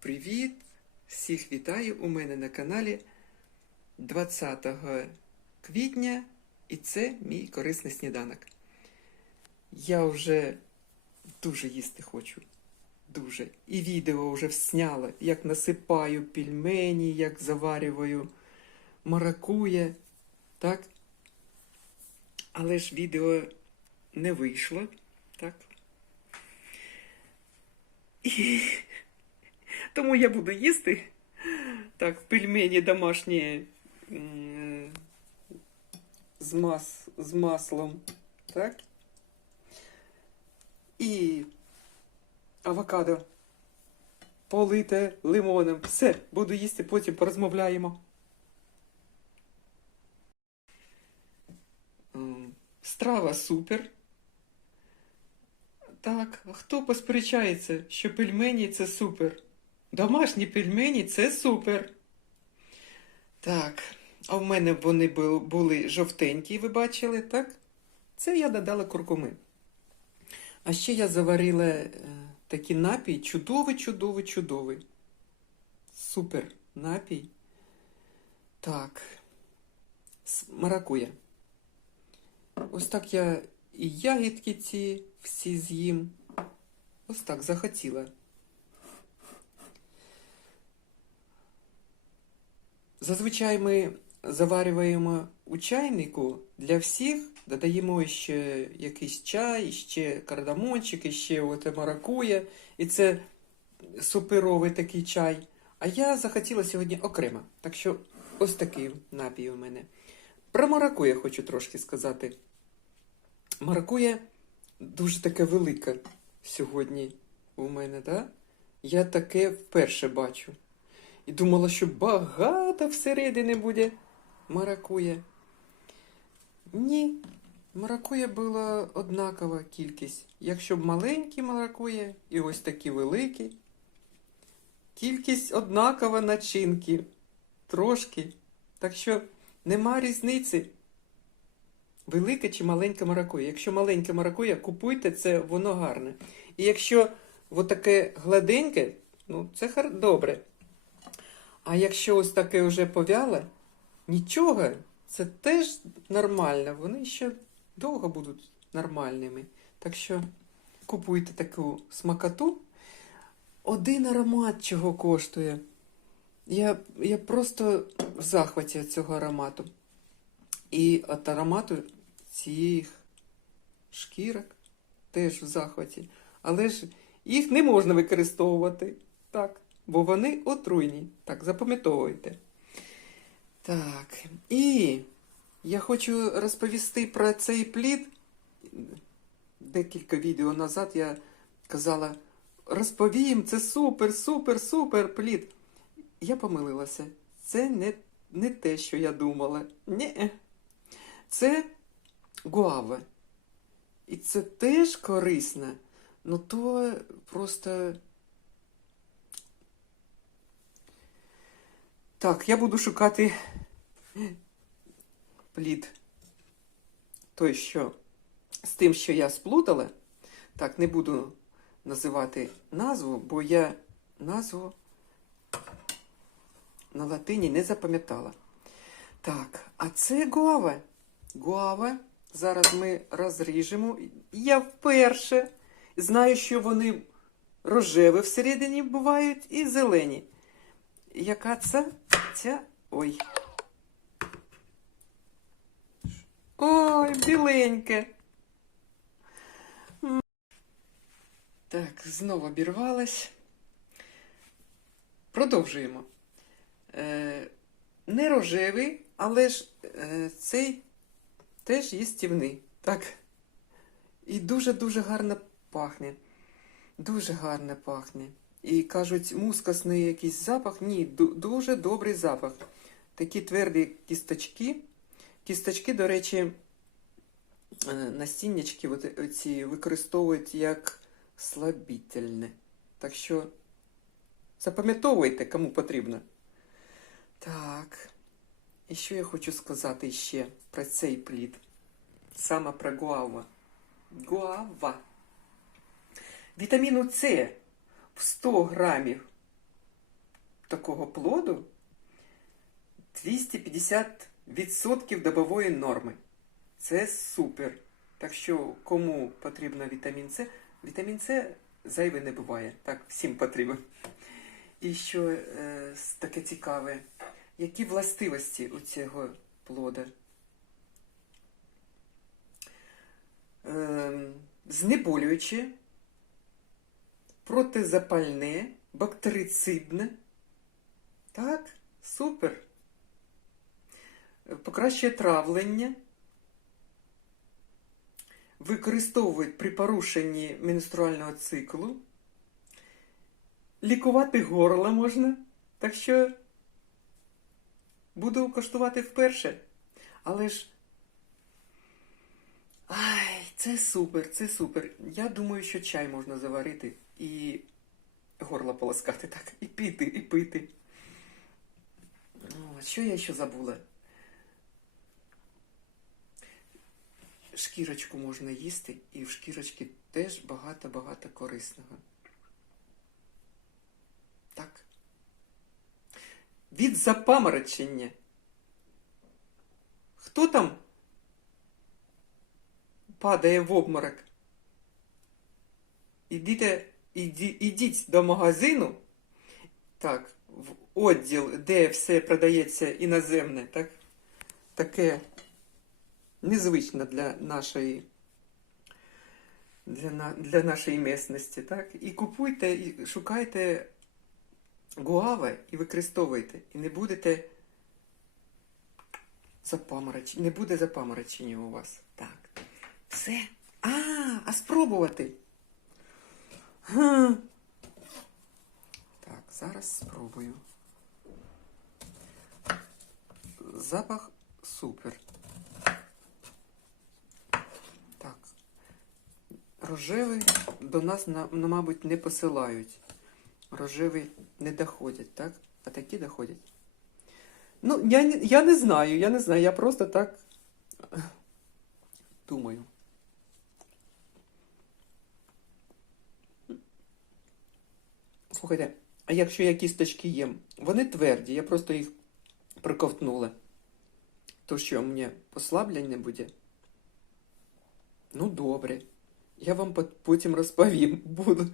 Привіт! Всіх вітаю у мене на каналі 20 квітня, і це мій корисний сніданок. Я вже дуже їсти хочу. Дуже. І відео вже зняла, як насипаю пельмені, як заварюю маракує. Так? Але ж відео не вийшло. Так? І... Тому я буду їсти. Так, пельмені домашні з, мас, з маслом. Так? І авокадо полите лимоном. Все, буду їсти, потім порозмовляємо. Страва супер. Так, хто посперечається, що пельмені це супер? Домашні пельмені це супер. Так, а в мене вони були жовтенькі, ви бачили, так? Це я додала куркуми. А ще я заварила е, такий напій чудовий, чудовий, чудовий. Супер напій. Так. Маракуя. Ось так я і ягідки ці всі з'їм. Ось так захотіла. Зазвичай ми заварюємо у чайнику для всіх, додаємо ще якийсь чай, ще кардамончик, ще от маракуя. І це суперовий такий чай. А я захотіла сьогодні окремо. Так що ось такий напій у мене. Про маракуя хочу трошки сказати. Маракуя дуже таке велике сьогодні у мене? Да? Я таке вперше бачу. І думала, що багато всередині буде маракуя. Ні, маракуя була однакова кількість. Якщо б маленькі маракуя і ось такі великі. Кількість однакова начинки. Трошки. Так що нема різниці. Велика чи маленька маракуя. Якщо маленька маракуя, купуйте це, воно гарне. І якщо таке гладеньке, ну це добре. А якщо ось таке вже повяле, нічого, це теж нормально. Вони ще довго будуть нормальними. Так що купуйте таку смакоту. Один аромат чого коштує. Я, я просто в захваті цього аромату. І від аромату цих шкірок теж в захваті. Але ж їх не можна використовувати. Так бо вони отруйні. Так, запам'ятовуйте. Так, і я хочу розповісти про цей плід. Декілька відео назад я казала: розповім, це супер, супер, супер плід. Я помилилася. Це не, не те, що я думала. Ні. Це гуава. І це теж корисно, ну то просто. Так, я буду шукати плід. Той, що з тим, що я сплутала. Так, не буду називати назву, бо я назву на латині не запам'ятала. Так, а це гуава. Гуава. Зараз ми розріжемо. Я вперше знаю, що вони рожеві всередині бувають і зелені. Яка це? Ця. Ой. Ой, біленьке. Так, знову обірвалась. Продовжуємо. Е, не рожевий, але ж е, цей теж їстівний. Так. І дуже-дуже гарно пахне. Дуже гарно пахне. І кажуть, мускасний якийсь запах. Ні, дуже добрий запах. Такі тверді кісточки. Кісточки, до речі, е, настіннячки оці використовують як слабительне. Так що запам'ятовуйте, кому потрібно. Так. І що я хочу сказати ще про цей плід? Саме про гуава. Гуава. Вітаміну С в 100 грамів такого плоду 250% добової норми. Це супер. Так що, кому потрібно вітамін С, вітамін С зайвий не буває. Так, всім потрібен. І що е, таке цікаве, які властивості у цього плода? Е, знеболююче, протизапальне, бактерицидне. Так, супер. Покращує травлення. Використовують при порушенні менструального циклу. Лікувати горло можна. Так що буду коштувати вперше. Але ж. Ай, це супер, це супер. Я думаю, що чай можна заварити і горло полоскати так. І пити, і пити. О, що я ще забула? Шкірочку можна їсти, і в шкірочці теж багато-багато корисного. Так. Від запаморочення. Хто там падає в обморок? Ідіть, іді, ідіть до магазину, так, в відділ, де все продається іноземне, так? Таке незвично для нашої для, для нашої місцевості, так? І купуйте, і шукайте гуави і використовуйте. І не будете запаморочення. Не буде запаморочення у вас. Так. Все. А, а спробувати. Так, зараз спробую. Запах супер. Так. Рожевий до нас, ну, мабуть, не посилають. Рожевий не доходять, так? А такі доходять. Ну, я, я не знаю, я не знаю, я просто так думаю. Слухайте, а якщо я кісточки їм, вони тверді, я просто їх проковтнула. То що, мені послаблення буде? Ну, добре. Я вам потім розповім, буде,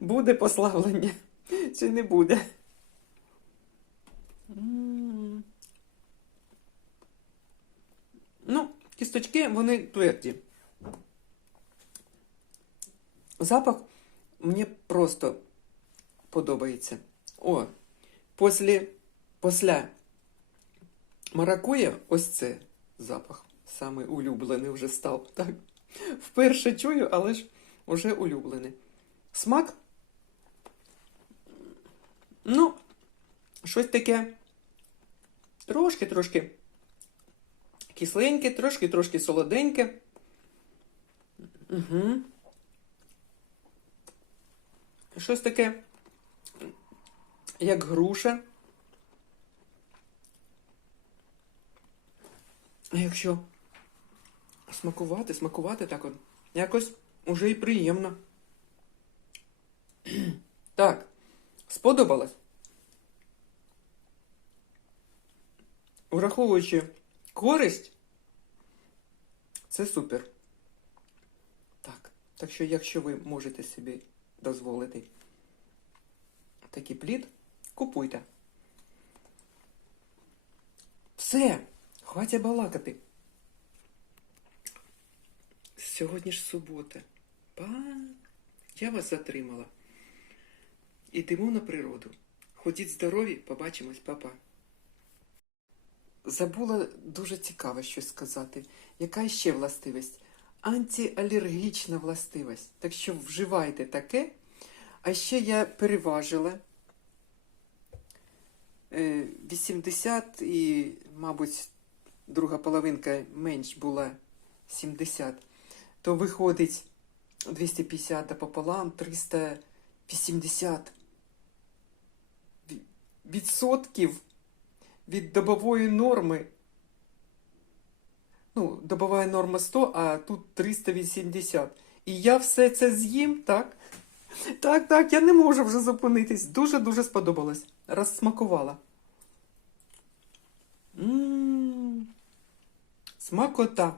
буде послаблення чи не буде. Ну, кісточки, вони тверді. Запах мені просто подобається. О, після, після маракуя ось це запах. Самий улюблений вже став. Так? Вперше чую, але ж уже улюблений. Смак. Ну, щось таке трошки-трошки кисленьке, трошки-трошки солоденьке. Угу. Щось таке, як груша. А якщо смакувати, смакувати так от, якось уже і приємно. Так, сподобалось? Враховуючи користь, це супер. Так, так що, якщо ви можете собі дозволити такий плід, купуйте. Все, хватить балакати. Сьогодні ж субота. Па, я вас затримала. Ідемо на природу. Ходіть здорові, побачимось, папа. Забула дуже цікаве щось сказати. Яка ще властивість? Антиалергічна властивість. Так що вживайте таке. А ще я переважила 80 і, мабуть, друга половинка менш була 70. То виходить 250 а пополам 380 відсотків від добової норми. Ну, добова норма 100, а тут 380. І я все це з'їм, так? Так, так, я не можу вже зупинитись. Дуже-дуже сподобалось. Розсмакувала. М, Смакота.